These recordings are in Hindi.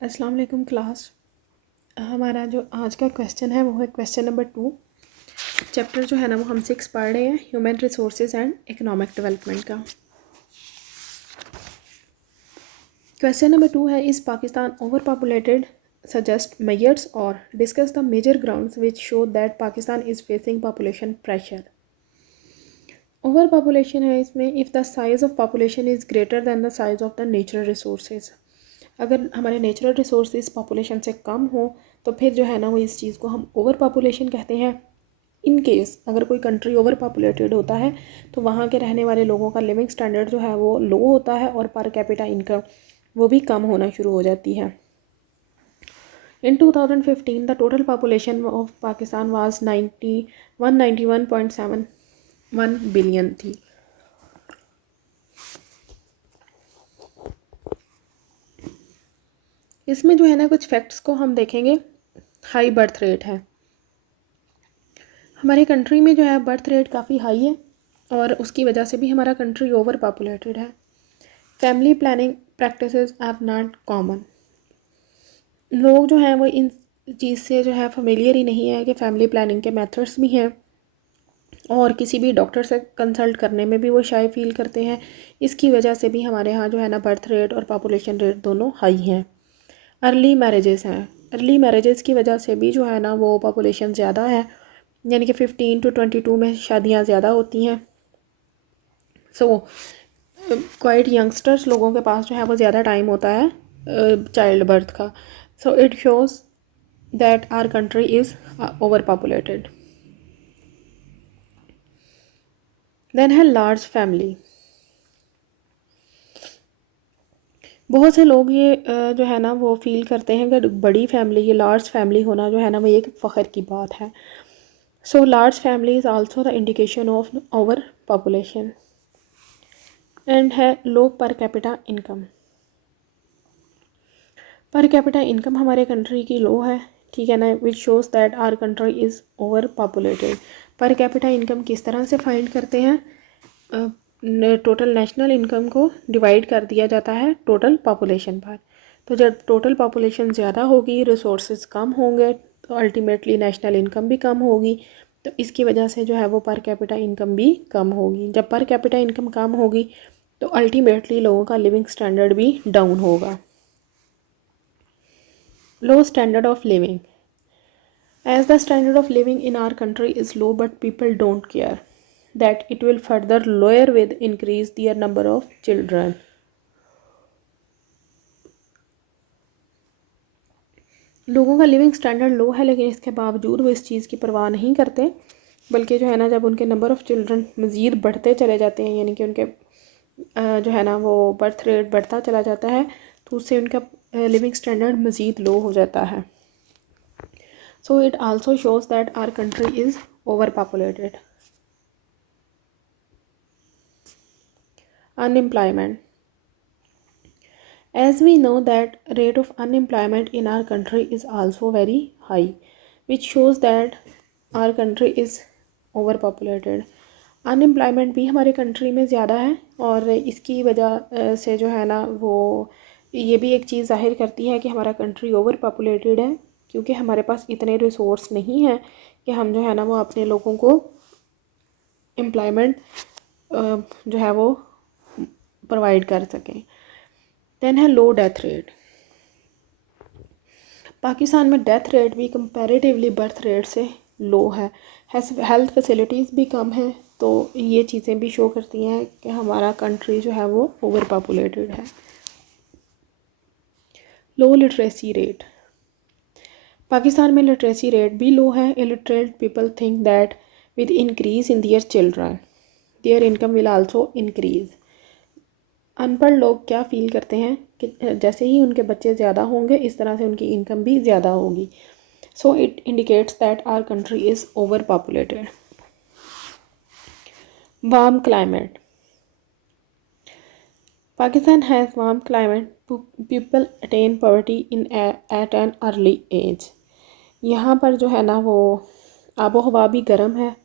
अस्सलाम वालेकुम क्लास। हमारा जो आज का क्वेश्चन है वो है क्वेश्चन नंबर 2। चैप्टर जो है ना वो हम 6 पढ़ रहे हैं, human resources and economic development का। क्वेश्चन नंबर 2 है, is Pakistan over populated? Suggest measures और discuss the major grounds which show that Pakistan is facing population pressure. Over population है इसमें, if the size of population is greater than the size of the natural resources. अगर हमारे नेचुरल रिसोर्सेज पॉपुलेशन से कम हो तो फिर जो है ना वो इस चीज़ को हम ओवर पॉपुलेशन कहते हैं। इन केस अगर कोई कंट्री ओवर पॉपुलेटेड होता है तो वहाँ के रहने वाले लोगों का लिविंग स्टैंडर्ड जो है वो लो होता है और पर कैपिटा इनकम वो भी कम होना शुरू हो जाती है। इन 2015 the total population of Pakistan was 191.71 billion थी। इसमें जो है ना कुछ फैक्ट्स को हम देखेंगे। हाई बर्थ रेट है, हमारे कंट्री में जो है बर्थ रेट काफ़ी हाई है और उसकी वजह से भी हमारा कंट्री ओवर पॉपुलेटेड है। Family planning practices are not common. लोग जो हैं वो इन चीज़ से जो है फेमिलियर ही नहीं है कि फैमिली प्लानिंग के मेथड्स भी हैं और किसी भी डॉक्टर से कंसल्ट करने में भी वो शाय फील करते हैं। इसकी वजह से भी हमारे यहाँ जो है ना बर्थ रेट और पॉपुलेशन रेट दोनों हाई हैं। अर्ली मैरिजेस हैं, अर्ली मैरिजेस की वजह से भी जो है ना वो पॉपुलेशन ज़्यादा है, यानी कि 15 to 22 में शादियाँ ज़्यादा होती हैं। सो क्वाइट यंगस्टर्स लोगों के पास जो है वो ज़्यादा टाइम होता है चाइल्ड बर्थ का। So it shows that our country is over populated. Then है लार्ज फैमिली। बहुत से लोग ये जो है ना वो फील करते हैं कि बड़ी फैमिली, ये लार्ज फैमिली होना जो है ना वो एक फ़ख्र की बात है। So large family is also the indication of over population. And है low per capita income. Per capita income हमारे कंट्री की लो है, ठीक है ना, which shows that our country is over populated. Per capita income किस तरह से फाइंड करते हैं? टोटल नेशनल इनकम को डिवाइड कर दिया जाता है टोटल पॉपुलेशन पर। तो जब टोटल पॉपुलेशन ज़्यादा होगी, रिसोर्सेज कम होंगे, तो अल्टीमेटली नेशनल इनकम भी कम होगी। तो इसकी वजह से जो है वो पर कैपिटा इनकम भी कम होगी। जब पर कैपिटा इनकम कम होगी तो अल्टीमेटली लोगों का लिविंग स्टैंडर्ड भी डाउन होगा। Low standard of living. As the standard of living in our country is low, but people don't care that it will further lower with increase their number of children. लोगों का लिविंग स्टैंडर्ड लो है लेकिन इसके बावजूद वो इस चीज़ की परवाह नहीं करते, बल्कि जो है ना जब उनके नंबर ऑफ़ चिल्ड्रन मज़ीद बढ़ते चले जाते हैं, यानी कि उनके जो है ना वो बर्थ रेट बढ़ता चला जाता है, तो उससे उनका लिविंग स्टैंडर्ड मज़ीद लो हो जाता है। So it also shows that our country is overpopulated. Unemployment. As we know that rate of unemployment in our country is also very high, which shows that our country is overpopulated. Unemployment भी हमारे कंट्री में ज़्यादा है और इसकी वजह से जो है ना वो ये भी एक चीज़ ज़ाहिर करती है कि हमारा कंट्री ओवर पॉपुलेटेड है, क्योंकि हमारे पास इतने रिसोर्स नहीं हैं कि हम जो है ना वो अपने लोगों को एम्प्लॉयमेंट जो है वो प्रोवाइड कर सकें। देन है लो डेथ रेट। पाकिस्तान में डेथ रेट भी कंपैरेटिवली बर्थ रेट से लो है। हेल्थ फैसिलिटीज़ भी कम हैं, तो ये चीज़ें भी शो करती हैं कि हमारा कंट्री जो है वो ओवर पॉपुलेटेड है। लो लिटरेसी रेट। पाकिस्तान में लिटरेसी रेट भी लो है। Illiterate people think that with increase in their children their income will also increase. अनपढ़ लोग क्या फ़ील करते हैं कि जैसे ही उनके बच्चे ज़्यादा होंगे इस तरह से उनकी इनकम भी ज़्यादा होगी। So it indicates that our country is over populated. Warm climate. Pakistan has warm climate, people attain poverty in at an early age. यहाँ पर जो है ना वो आबो हवा भी गर्म है,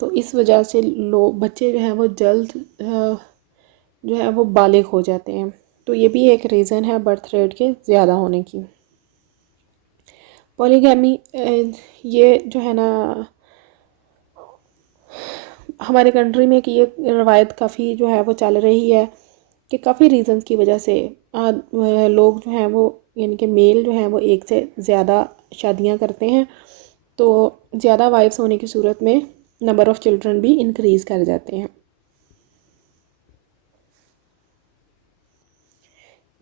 तो इस वजह से लोग बच्चे जो हैं वो जल्द जो है वो बालिग हो जाते हैं। तो ये भी एक रीज़न है बर्थ रेट के ज़्यादा होने की। पॉलीगैमी ये जो है ना हमारे कंट्री में कि ये रवायत काफ़ी जो है वो चल रही है कि काफ़ी रीज़न्स की वजह से लोग जो हैं वो यानी कि मेल जो हैं वो एक से ज़्यादा शादियां करते हैं, तो ज़्यादा वाइफ्स होने की सूरत में नंबर ऑफ़ चिल्ड्रन भी इंक्रीज़ कर जाते हैं।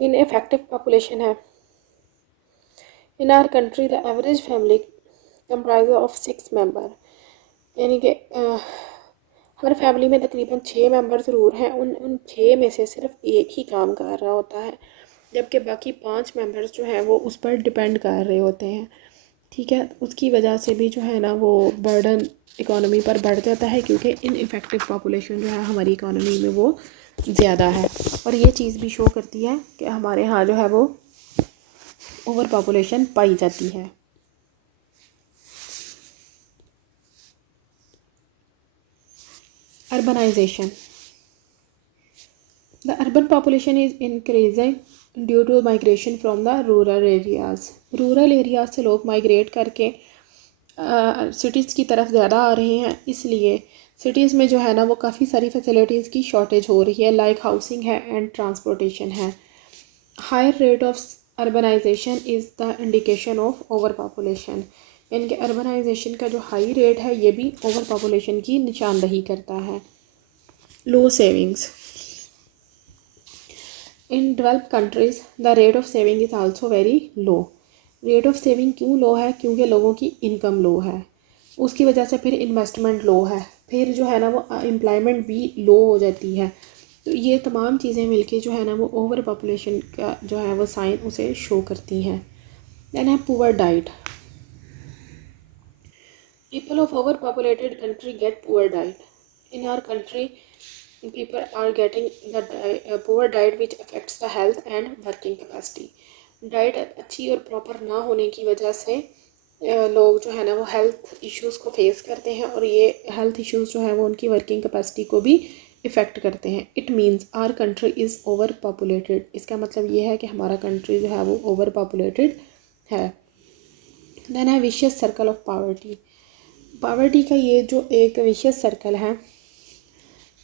इन इफेक्टिव पॉपुलेशन है in our country the average family comprise of 6 member, यानी कि हमारी फैमिली में तकरीबन 6 मेंबर ज़रूर हैं, उन 6 में से सिर्फ एक ही काम कर रहा होता है, जबकि बाकी 5 मेंबर्स जो हैं वो उस पर डिपेंड कर रहे होते हैं। ठीक है, उसकी वजह से भी जो है ना वो बर्डन इकोनॉमी पर बढ़ जाता है, क्योंकि इन इफेक्टिव पॉपुलेशन जो है हमारी इकोनॉमी में वो ज़्यादा है। और ये चीज़ भी शो करती है कि हमारे यहाँ जो है वो ओवर पॉपुलेशन पाई जाती है। Urbanisation, the urban population is increasing due to migration from the rural areas. Rural areas से लोग माइग्रेट करके सिटीज़ की तरफ ज़्यादा आ रहे हैं, इसलिए सिटीज़ में जो है ना वो काफ़ी सारी फैसिलिटीज़ की शॉर्टेज हो रही है, लाइक हाउसिंग है एंड ट्रांसपोर्टेशन है। Higher rate of urbanisation is the indication of over population, यानी कि अर्बनाइजेशन का जो हाई रेट है ये भी ओवर पॉपुलेशन की निशानदही करता है। Low savings, in developed countries the rate of saving is also very low. Rate of saving क्यों लो है? क्योंकि लोगों की इनकम लो है, उसकी वजह से फिर इन्वेस्टमेंट लो है, फिर जो है ना वो एम्प्लॉयमेंट भी लो हो जाती है। तो ये तमाम चीज़ें मिलके जो है ना वो ओवर पॉपुलेशन का जो है वो साइन उसे शो करती हैं। देन है poor diet, people of overpopulated country get poor diet. In our country, people are getting the poor diet which affects the health and working capacity. Diet अच्छी और प्रॉपर ना होने की वजह से लोग जो है ना वो हेल्थ इश्यूज़ को फेस करते हैं, और ये हेल्थ इश्यूज़ जो है वो उनकी वर्किंग कैपेसिटी को भी इफ़ेक्ट करते हैं। It means our country is over populated, इसका मतलब ये है कि हमारा कंट्री जो है वो ओवर पॉपुलेटेड है। देन है vicious circle of poverty. Poverty का ये जो एक विशियस सर्कल है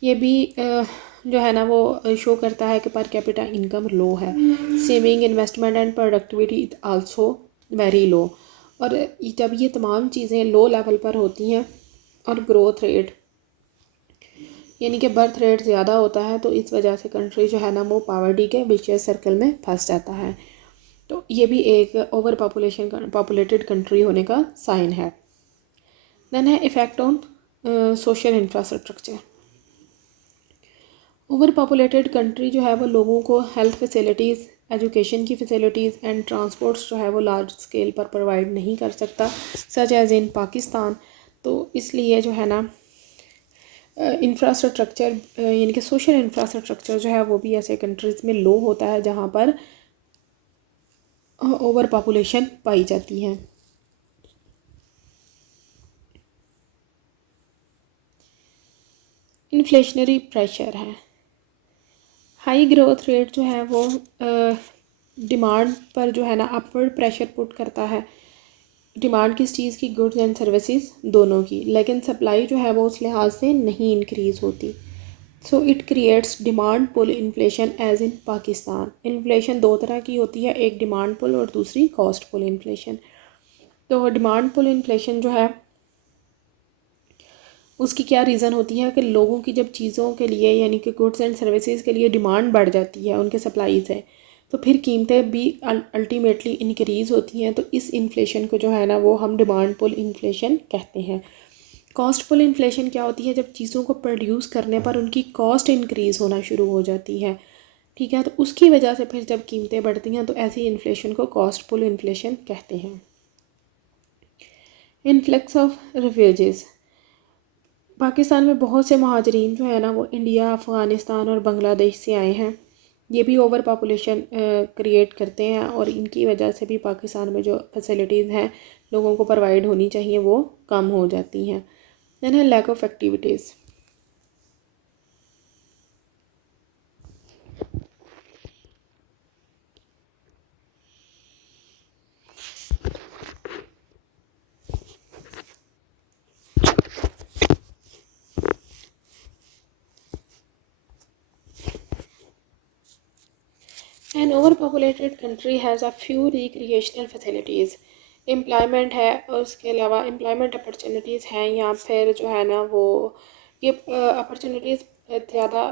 ये भी जो है ना वो शो करता है कि पर कैपिटा इनकम लो है, saving, investment and productivity also very लो। और जब ये तमाम चीज़ें लो लेवल पर होती हैं और ग्रोथ रेट यानी कि बर्थ रेट ज़्यादा होता है, तो इस वजह से कंट्री जो है ना वो पावर्टी के विशियस सर्कल में फंस जाता है। तो ये भी एक ओवर पॉपुलेटेड कंट्री होने का साइन है। देन है effect on social infrastructure. Over populated country जो है वो लोगों को हेल्थ फैसिलिटीज़, एजुकेशन की फैसिलिटीज़ एंड ट्रांसपोर्ट्स जो है वो लार्ज स्केल पर प्रोवाइड नहीं कर सकता, सच एज़ इन पाकिस्तान। तो इसलिए जो है ना इंफ्रास्ट्रक्चर यानी कि सोशल इंफ्रास्ट्रक्चर जो है वो भी ऐसे कंट्रीज़ में लो होता है जहाँ पर ओवर पॉपुलेशन पाई जाती है। इन्फ्लेशनरी प्रेशर है, हाई ग्रोथ रेट जो है वो डिमांड पर जो है ना अपवर्ड प्रेशर पुट करता है। डिमांड किस चीज़ की? गुड्स एंड सर्विसेज दोनों की, लेकिन सप्लाई जो है वो उस लिहाज से नहीं इंक्रीज़ होती। So it creates demand pull inflation as in Pakistan. Inflation दो तरह की होती है, एक डिमांड पुल और दूसरी कॉस्ट पुल इन्फ्लेशन। तो डिमांड पुल इन्फ्लेशन जो है उसकी क्या रीज़न होती है कि लोगों की जब चीज़ों के लिए यानी कि गुड्स एंड सर्विसेज के लिए डिमांड बढ़ जाती है उनके सप्लाई से, तो फिर कीमतें भी अल्टीमेटली इंक्रीज़ होती हैं। तो इस इन्फ्लेशन को जो है ना वो हम डिमांड पुल इन्फ्लेशन कहते हैं। कॉस्ट पुल इन्फ्लेशन क्या होती है? जब चीज़ों को प्रोड्यूस करने पर उनकी कॉस्ट इंक्रीज़ होना शुरू हो जाती है। ठीक है, तो उसकी वजह से फिर जब कीमतें बढ़ती हैं तो ऐसी इन्फ्लेशन को कॉस्ट पुल इन्फ्लेशन कहते हैं। इन्फ्लक्स ऑफ रेफ्यूजीज़, पाकिस्तान में बहुत से महाजरीन जो है ना वो इंडिया, अफ़गानिस्तान और बांग्लादेश से आए हैं। ये भी ओवर पॉपुलेशन क्रिएट करते हैं, और इनकी वजह से भी पाकिस्तान में जो फैसिलिटीज़ हैं लोगों को प्रोवाइड होनी चाहिए वो कम हो जाती हैं। देन है lack of activities, an overpopulated country has a few recreational facilities, employment है और उसके अलावा एम्प्लॉयमेंट अपॉर्चुनिटीज़ हैं या फिर जो है ना वो ये अपॉर्चुनिटीज़ ज़्यादा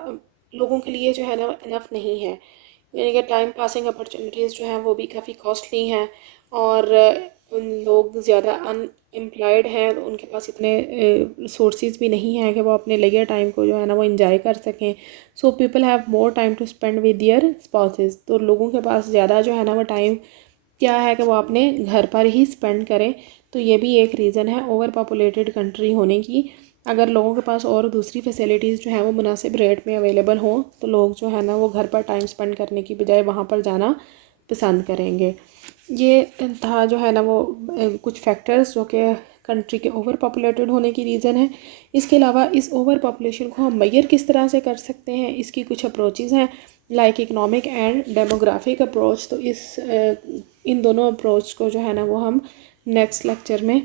लोगों के लिए जो है ना इनफ नहीं है, यानी कि टाइम पासिंग अपॉर्चुनिटीज़ जो हैं वो भी काफ़ी कॉस्टली हैं और उन लोग ज़्यादा अनएम्प्लॉयड हैं, तो उनके पास इतने सोर्सेज भी नहीं हैं कि वो अपने लेजर टाइम को जो है ना वो इंजॉय कर सकें। So people have more time to spend with their spouses, तो लोगों के पास ज़्यादा जो है ना वो टाइम क्या है कि वो अपने घर पर ही स्पेंड करें। तो ये भी एक रीज़न है ओवर पॉपुलेटेड कंट्री होने की। अगर लोगों के पास और दूसरी फैसिलिटीज़ जो हैं वो मुनासिब रेट में अवेलेबल हों तो लोग जो है ना वो घर पर टाइम स्पेंड करने की बजाय वहाँ पर जाना पसंद करेंगे। ये था जो है ना वो कुछ फैक्टर्स जो कि कंट्री के ओवर पॉपुलेटेड होने की रीज़न है। इसके अलावा इस ओवर पॉपुलेशन को हम मेजर किस तरह से कर सकते हैं, इसकी कुछ अप्रोचेज़ हैं like economic and demographic approach. तो इन दोनों अप्रोच को जो है ना वो हम नेक्स्ट लेक्चर में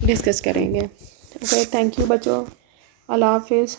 डिस्कस करेंगे। ओके, थैंक यू बच्चों, अल्लाह हाफिज़।